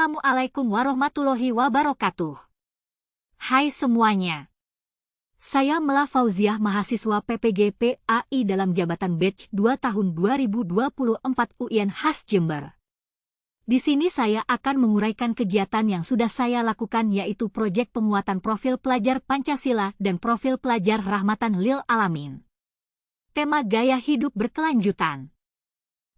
Assalamualaikum warahmatullahi wabarakatuh. Hai semuanya. Saya Mela Fauziah, mahasiswa PPG PAI dalam jabatan Batch 2 tahun 2024 UIN Khas Jember. Di sini saya akan menguraikan kegiatan yang sudah saya lakukan, yaitu proyek penguatan profil pelajar Pancasila dan profil pelajar Rahmatan Lil Alamin. Tema gaya hidup berkelanjutan.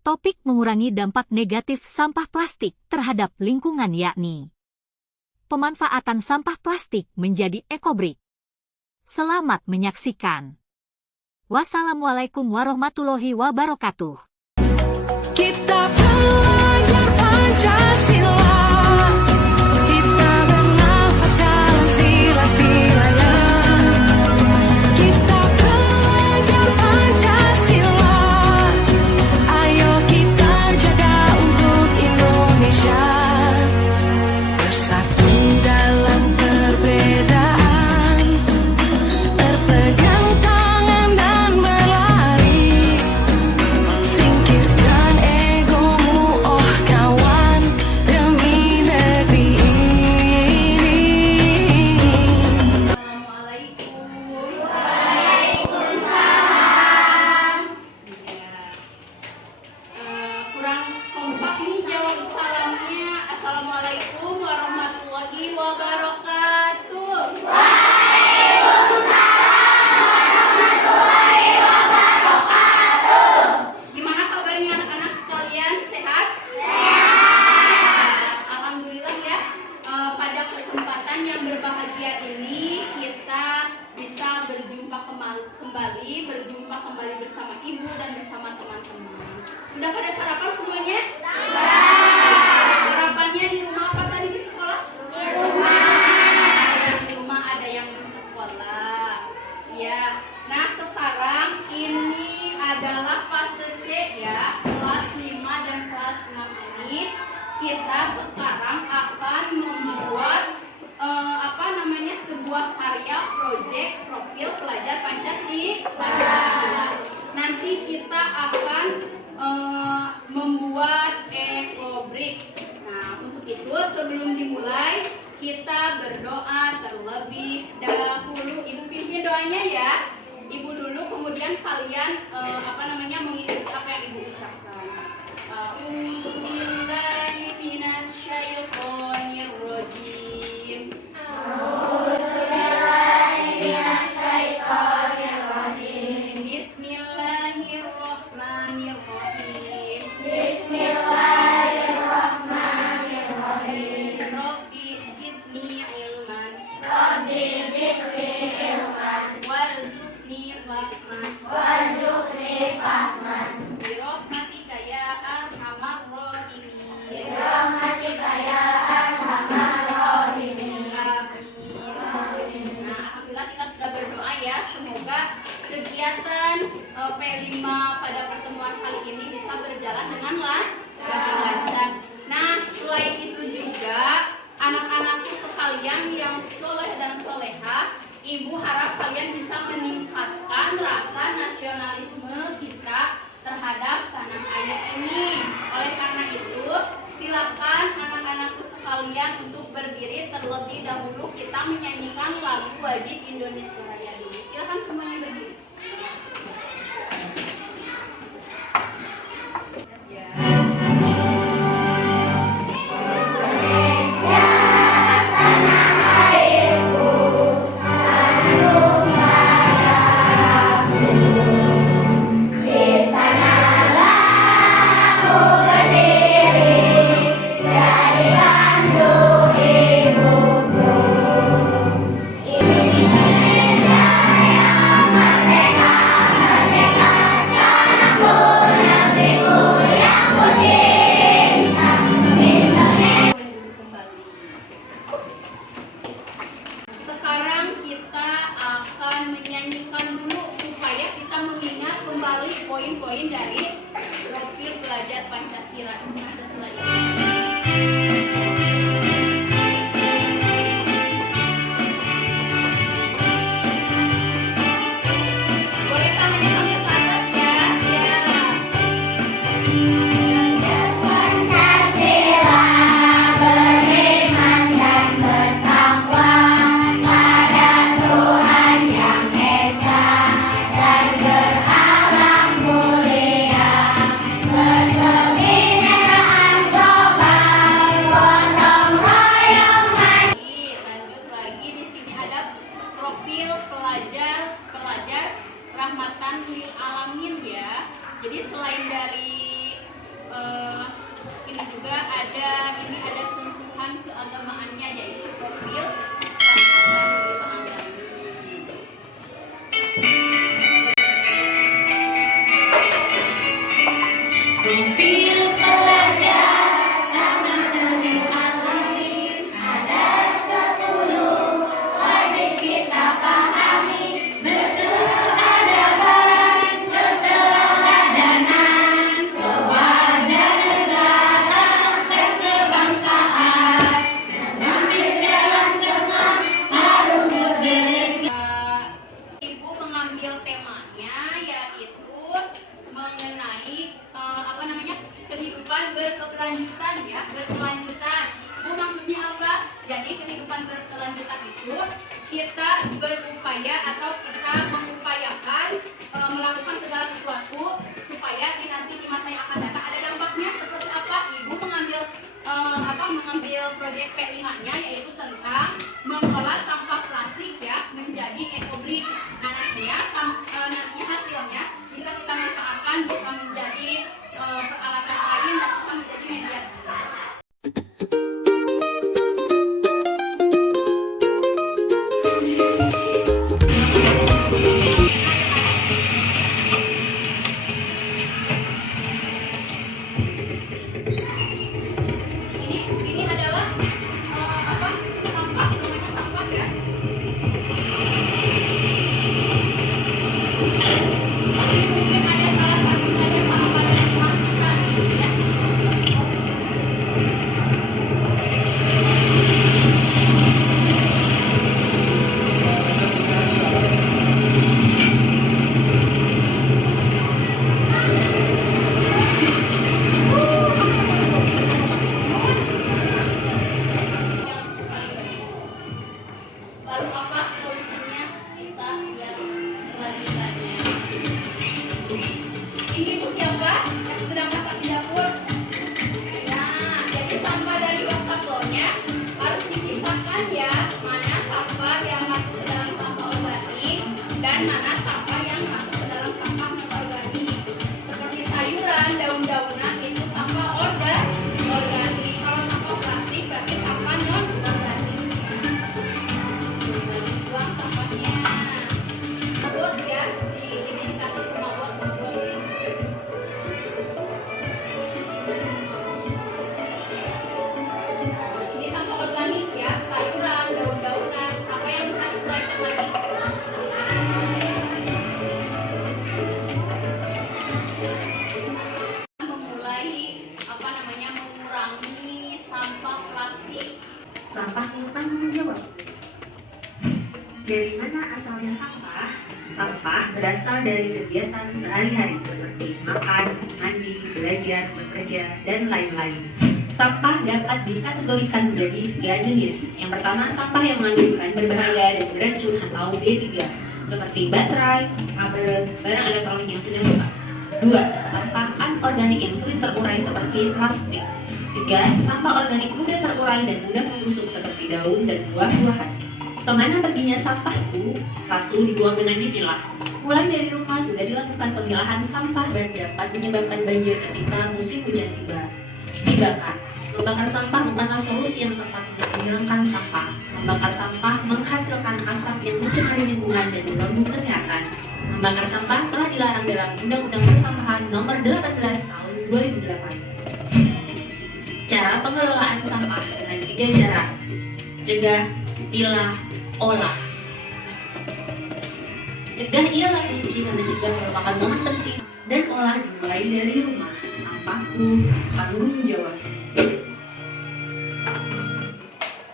Topik mengurangi dampak negatif sampah plastik terhadap lingkungan, yakni pemanfaatan sampah plastik menjadi ekobrik. Selamat menyaksikan. Wassalamualaikum warahmatullahi wabarakatuh. Kita belajar Pancasila, kita bernafas dalam sila-silanya. Kita belajar Pancasila, ayo kita jaga untuk Indonesia. Bersatu dalam perbedaan, berpegang tangan dan berlari. Singkirkan egomu, oh kawan, demi negeri ini. Assalamualaikum. Waalaikumsalam. Kurang kompak nih jawab salamnya. Assalamualaikum warahmatullahi wabarakatuh. Gimana kabarnya anak-anak sekalian? Sehat? Alhamdulillah ya. Pada kesempatan yang berbahagia ini kita bisa berjumpa kembali bersama ibu dan bersama teman-teman. Sudah pada sarapan semuanya? Sarapannya di rumah apa tadi di sekolah? Di rumah. Ada yang di rumah, ada yang di sekolah. Ya. Nah, sekarang ini adalah fase C ya, kelas 5 dan kelas 6 ini. Kita sekarang akan membuat sebuah karya proyek profil pelajar Pancasila. Nanti kita akan membuat ekobrik. Nah, untuk itu sebelum dimulai kita berdoa terlebih dahulu. Ibu pimpin doanya ya. Ibu dulu, kemudian kalian mengikuti apa yang ibu ucapkan. A'udzubillahi minasyaitonirrajim. Bismillahirrahmanirrahim. Rabbi zidni ilman. Warzuqni fahman. Birahmatika ya arhamar rahimin. Amin. Nah, alhamdulillah kita sudah berdoa ya. Semoga kegiatan P5 pada pertemuan kali ini bisa berjalan dengan lancar. Nah, selain itu juga anak-anakku sekalian yang soleh dan soleha, ibu harap kalian bisa meningkatkan rasa nasionalisme kita terhadap tanah air ini. Oleh karena itu, silakan anak-anakku sekalian untuk berdiri terlebih dahulu. Kita menyanyikan lagu wajib Indonesia Raya dulu. Silakan semuanya berdiri. Ya. Indonesia yang mengambil Rasakan Profil pelajar wajib kita pahami, betul adaban, keteladanan, kewarganegaraan dan kebangsaan, mengambil jalan tengah harus Ibu mengambil temanya yaitu mengenai kehidupan berkelanjutan ya, berkelanjutan. Bu, maksudnya apa? Jadi kehidupan berkelanjutan itu kita berupaya atau kita mengupayakan melakukan segala sesuatu supaya nanti di masa yang akan datang ada dampaknya seperti apa? Ibu mengambil mengambil proyek P5-nya yaitu tentang mengolah sampah plastik ya menjadi ekobrik. Nah, nantinya hasilnya bisa kita manfaatkan, bisa menjadi peralatan lain dan bisa menjadi media. Ini adalah sampah, semuanya sampah ya. Ini mungkin ada salah satunya ada sampah dari rumah kita nih ya. Lalu apa solusinya? Kita lihat kelanjutannya. Ini Bu siapa yang sedang masak di dapur? Nah, jadi sampah dari wastafelnya harus dipisahkan ya. Mana sampah yang masuk ke dalam sampah organik dan mana sampah yang masuk ke dalam sampah non-organik. Seperti sayuran, daun-daunan itu sampah organik. Kalau sampah plastik berarti sampah non-organik. Buang sampahnya. Mabot ya, ini dikasih ke mabot. Ini sampah organik ya, sayuran, daun-daunan, sampah yang bisa diuraikan lagi. Memulai mengurangi sampah plastik. Sampah merupakan tanggung jawab. Dari mana asalnya sampah? Sampah berasal dari kegiatan sehari-hari seperti makan, mandi, belajar, bekerja, dan lain-lain. Sampah dapat dikategorikan menjadi 3 jenis. Yang pertama, sampah yang mengandung bahan berbahaya dan beracun atau B3, seperti baterai, kabel, barang elektronik yang sudah rusak. 2. Sampah anorganik yang sulit terurai seperti plastik. 3. Sampah organik mudah terurai dan mudah membusuk seperti daun dan buah-buahan. Kemana perginya sampahku? 1. Dibuang dengan dipilah. Mulai dari rumah sudah dilakukan pemilahan sampah dan dapat menyebabkan banjir ketika musim hujan tiba. Dibakar. Membakar sampah bukanlah solusi yang tepat untuk menghilangkan sampah. Membakar sampah menghasilkan asap yang mencemari lingkungan dan mengganggu kesehatan. Membakar sampah telah dilarang dalam Undang-Undang Persampahan Nomor 18 Tahun 2008. Cara pengelolaan sampah dengan 3 cara: cegah, pilah, olah. Cegah ialah kunci karena cegah merupakan momen penting, dan olah dimulai dari rumah. Sampahku, tanggung jawab.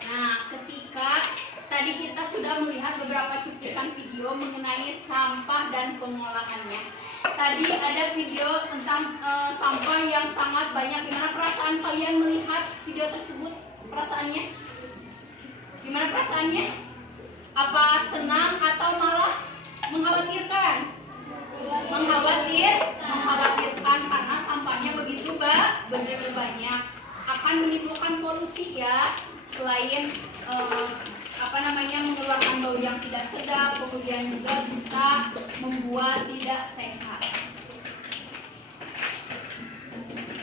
Nah, ketika tadi kita sudah melihat beberapa cuplikan video mengenai sampah dan pengolahannya. Tadi ada video tentang sampah yang sangat banyak. Gimana perasaan kalian melihat video tersebut? Perasaannya? Gimana perasaannya? Apa senang atau malah mengkhawatirkan? Mengkhawatirkan karena sampahnya begitu banyak, akan menimbulkan polusi ya. Selain mengeluarkan bau yang tidak sedap, kemudian juga bisa membuat tidak sehat.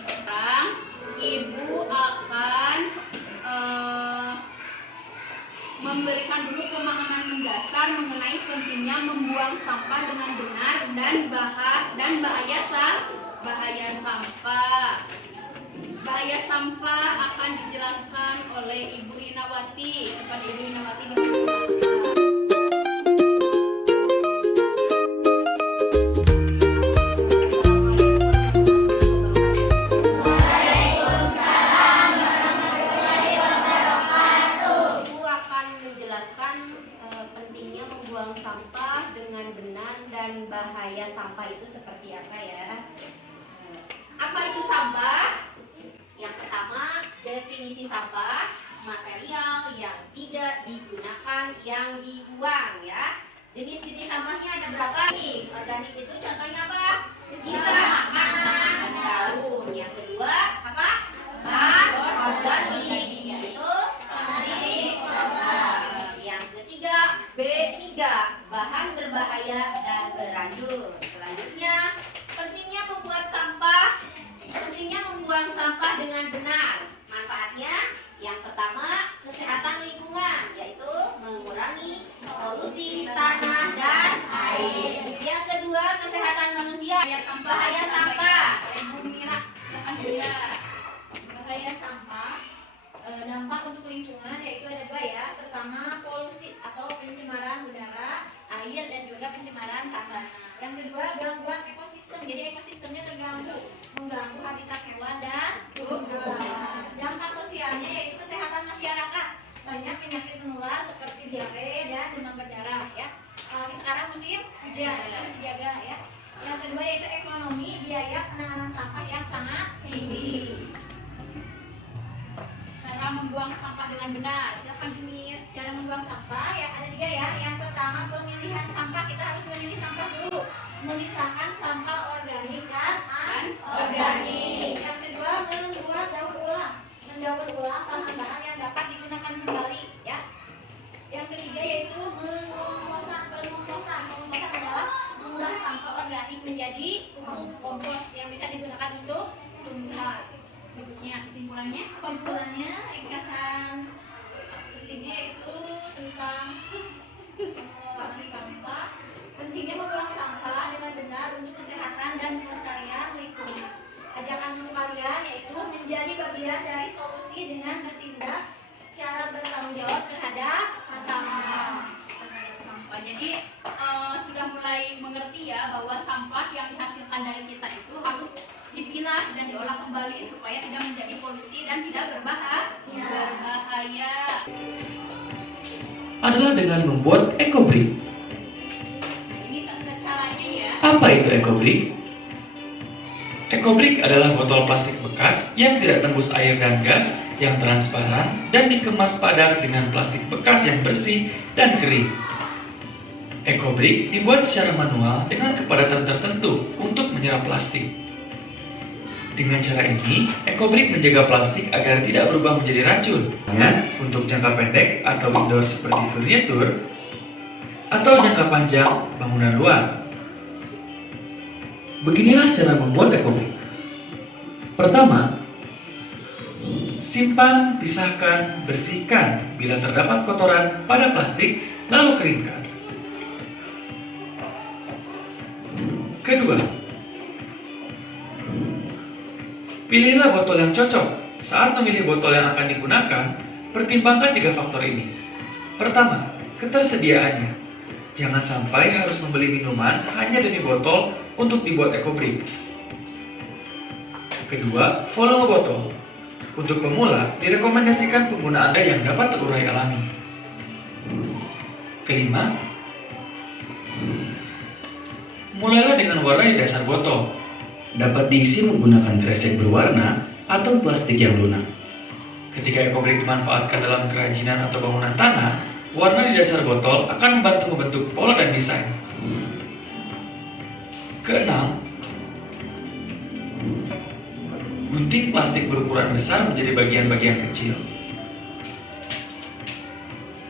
Sekarang ibu akan memberikan dulu pemahaman mendasar mengenai pentingnya membuang sampah dengan benar dan bahaya sampah. Bahaya sampah akan dijelaskan oleh Ibu Rinawati. Kepada Ibu Rinawati dipersilakan. Ibu akan menjelaskan pentingnya membuang sampah dengan benar dan bahaya sampah itu seperti apa ya. Apa itu sampah? Yang pertama, definisi sampah, material yang tidak digunakan yang dibuang ya. Jenis-jenis sampahnya ada berapa nih? Organik itu contohnya apa? Sisa makanan, daun. Yang kedua apa? Organik, yaitu plastik, yang ketiga B3, bahan berbahaya dan beracun. Selanjutnya, pentingnya membuang sampah dengan benar. Manfaatnya, yang pertama, kesehatan lingkungan, yaitu mengurangi polusi tanah dan air. Yang kedua, kesehatan manusia, bahaya sampah. Ibu Mira, silakan Bu Mira. Bahaya sampah, dampak untuk lingkungan yaitu ada dua ya. Pertama, polusi atau pencemaran udara, air, dan juga pencemaran tanah. Yang kedua, gangguan ekosistem. Jadi ekosistemnya terganggu, mengganggu habitat hewan dan tumbuhan. Dampak sosialnya yaitu kesehatan masyarakat. Banyak penyakit menular seperti diare dan demam berdarah ya. Sekarang musim hujan, harus dijaga ya. Yang kedua yaitu ekonomi, biaya penanganan sampah yang sangat tinggi. Cara membuang sampah dengan benar. Silakan Bu Mir. Cara membuang sampah ya ada tiga ya. Yang pertama pemilihan sampah, kita harus memilih sampah dulu, memisahkan sampah organik dan anorganik. Yang kedua membuat daur ulang, mendaur ulang bahan-bahan yang dapat digunakan kembali ya. Yang ketiga yaitu pengomposan adalah mengubah sampah organik menjadi pupuk kompos yang bisa digunakan untuk tumbuhan. Berikutnya kesimpulannya. Kesimpulannya, ringkasan pentingnya itu tentang pengelolaan sampah. Pentingnya membuang sampah dengan benar untuk kesehatan dan kelestarian lingkungan. Ajakan untuk kalian yaitu menjadi bagian dari solusi dengan bertindak secara bertanggung jawab terhadap sampah. Jadi sudah mulai mengerti ya bahwa sampah yang dihasilkan dari kita itu harus dipilah dan diolah kembali supaya tidak menjadi polusi dan tidak berbahaya. Adalah dengan membuat ekobrik. Ini tata caranya ya. Apa itu ekobrik? Ekobrik adalah botol plastik bekas yang tidak tembus air dan gas, yang transparan dan dikemas padat dengan plastik bekas yang bersih dan kering. Ekobrik dibuat secara manual dengan kepadatan tertentu untuk menyerap plastik. Dengan cara ini, ekobrik menjaga plastik agar tidak berubah menjadi racun. Untuk jangka pendek atau indoor seperti furnitur, atau jangka panjang bangunan luar. Beginilah cara membuat ekobrik. Pertama, simpan, pisahkan, bersihkan bila terdapat kotoran pada plastik, lalu keringkan. Kedua, pilihlah botol yang cocok. Saat memilih botol yang akan digunakan, pertimbangkan 3 faktor ini. Pertama, ketersediaannya. Jangan sampai harus membeli minuman hanya demi botol untuk dibuat ekobrik. Kedua, volume botol. Untuk pemula, direkomendasikan penggunaan yang dapat terurai alami. Kelima, mulailah dengan warna di dasar botol. Dapat diisi menggunakan kresek berwarna atau plastik yang lunak. Ketika ekobrik dimanfaatkan dalam kerajinan atau bangunan tanah, warna di dasar botol akan membantu membentuk pola dan desain. Keenam, gunting plastik berukuran besar menjadi bagian-bagian kecil.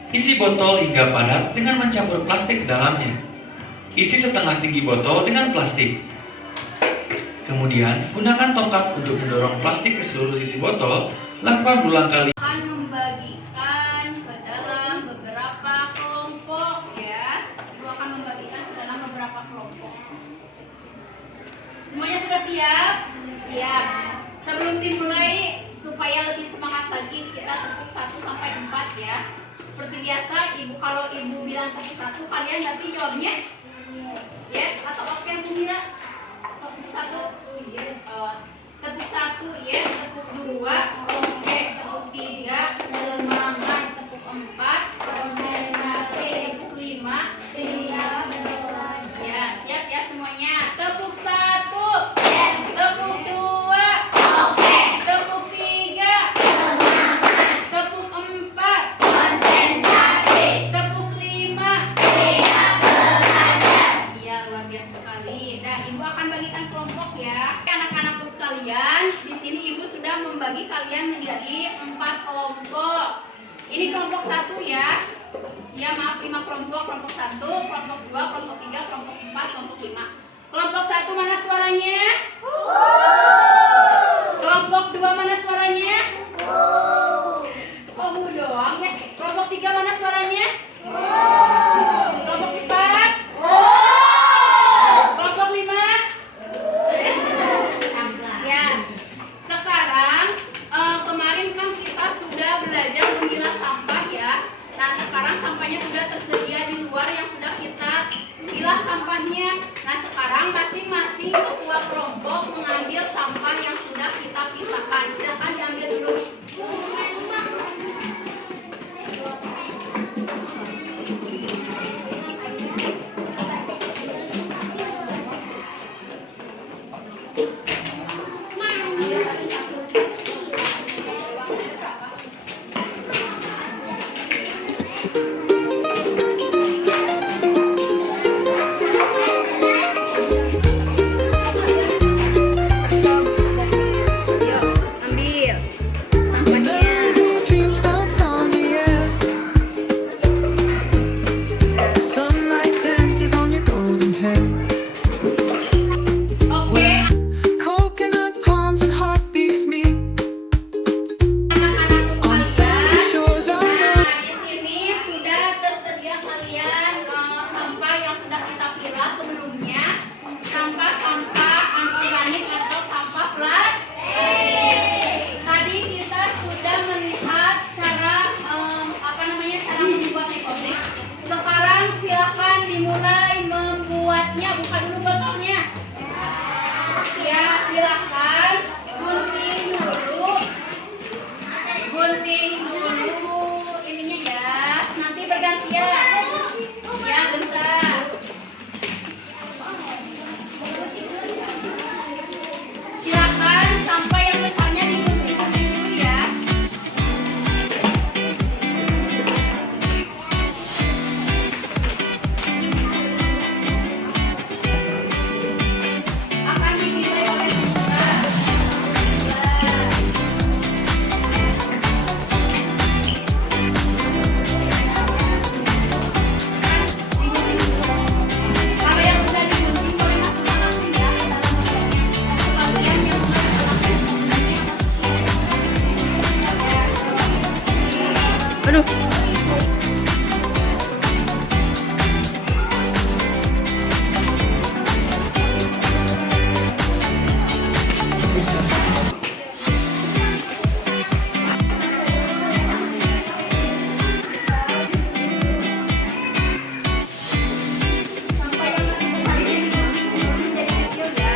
Isi botol hingga padat dengan mencampur plastik ke dalamnya. Isi setengah tinggi botol dengan plastik. Kemudian, gunakan tongkat untuk mendorong plastik ke seluruh sisi botol. Lakukan berulang kali. Akan membagikan ke dalam beberapa Semuanya sudah siap? Siap. Sebelum dimulai, supaya lebih semangat lagi, kita tepuk 1 sampai 4 ya. Seperti biasa, kalau ibu bilang tepuk 1, kalian nanti jawabnya yes atau oke Bu Mira? Tepuk 1, yes. Tepuk 1, yes. Tepuk 2, oke. Tepuk 3, semangat. Tepuk 4, konsentrasi. Tepuk 5, siap. Ya, siap ya semuanya. Tepuk 1, yes. Tepuk 2, oke. Tepuk 3, semangat. Tepuk 4, konsentrasi. Tepuk 5, siap belajar. Iya, luar biasa sekali. Dan ibu akan bagikan kelompok ya. Anak-anakku sekalian, di sini ibu sudah membagi kalian menjadi 4 kelompok. Ini kelompok 1 ya. Ya maaf, 5 kelompok. Kelompok 1, kelompok 2, kelompok 3, kelompok 4, kelompok 5. Kelompok 1 mana suaranya? Kelompok 2 mana suaranya? Oh, doang ya. Kelompok 3 mana suaranya? Kelompok 4? Kelompok 5? Ya. Sekarang kemarin kan kita sudah belajar memilah sampah ya. Nah, sekarang sampahnya sudah tersedia di luar yang sudah kita pilah sampahnya. Nah, sekarang masing-masing ketua kelompok mengambil sampah yang sudah kita pisahkan. Silakan diambil dulu. Dreams floats on the air. Sunlight dances on your golden hair. Oke, Coconut palms and heartbeats meet on sandy shores of nah, di sini sudah tersedia kalian sampah yang sudah kita pilah sebelumnya. Sampah-sampah anorganik atau sampah plastik. Tadi kita sudah melihat cara cara membuat ekobrik. Sekarang silakan dimulai membuatnya. Buka dulu botolnya. Ya, silakan gunting dulu. Gunting dulu ininya ya. Nanti bergantian. Ya, bentar. Silakan sampai yang besarnya digunting dulu ya. Akan dinilai oleh kita. Kalau yang sudah digunting boleh masukkan langsung ya ke dalam botolnya. Bagian yang sampai yang masih besarnya digunting dulu menjadi kecil ya.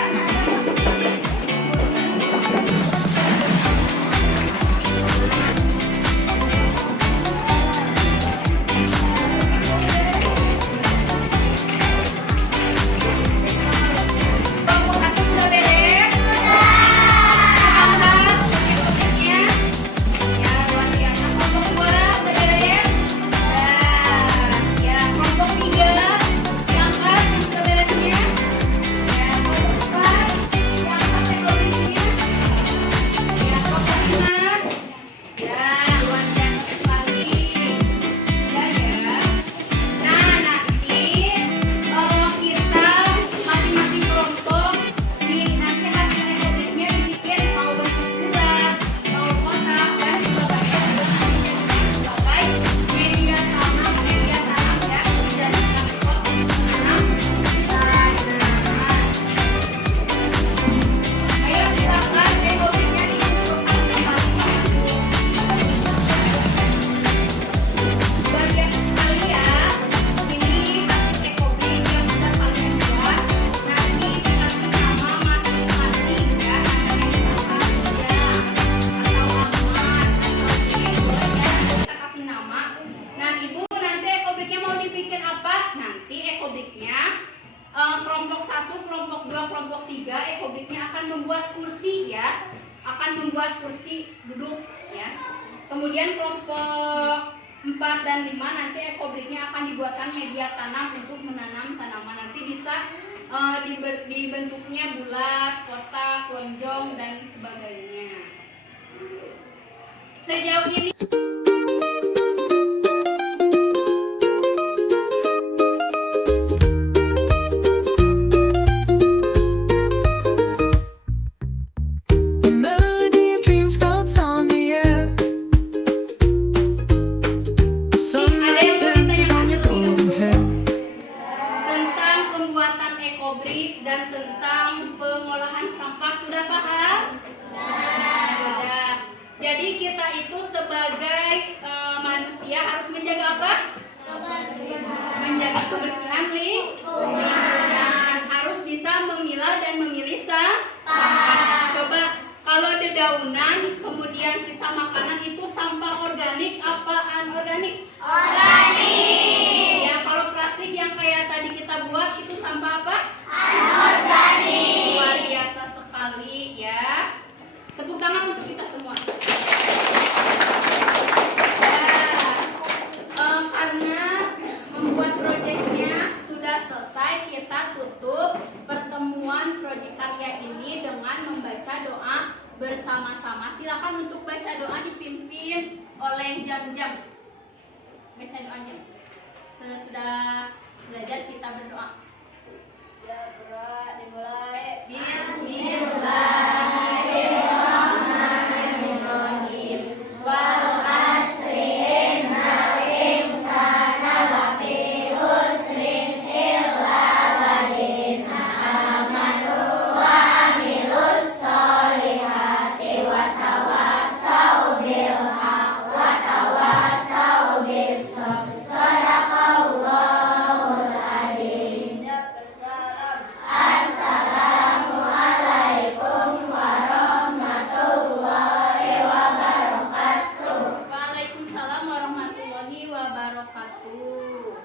Kemudian kelompok 4 dan 5 nanti ekobriknya akan dibuatkan media tanam untuk menanam tanaman. Nanti bisa dibentuknya bulat, kotak, lonjong, dan sebagainya. Sejauh ini A melody of dreams floats on the air. Sunlight dances on your golden hair. tentang pembuatan ekobrik dan tentang pengolahan sampah sudah paham? Sudah. Jadi kita itu sebagai manusia harus menjaga apa? Menjaga kebersihan lingkungan. Harus bisa memilah dan memilih sampah. Coba kalau dedaunan kemudian sisa makanan itu sampah organik apaan organik? Organik. Ya kalau plastik yang kayak tadi kita buat itu sampah apa? Anorganik. Luar biasa sekali ya. Tepuk tangan untuk kita semua. Karena membuat proyeknya sudah selesai, kita tutup pertemuan proyek karya ini dengan membaca doa bersama-sama. Silakan untuk baca doa dipimpin oleh jam-jam. Baca doa jam. Sesudah belajar kita berdoa. Siap, berdoa dimulai. Bismillahirrahmanirrahim. Wal asri innal insana lafi khusrin illa ladina amanu wa amilus solihati wa tawassau bil haq wa tawassau bis sabr. Sadaqallahul adzim. Assalamualaikum warahmatullahi wabarakatuh. Waalaikumsalam warahmatullahi wabarakatuh.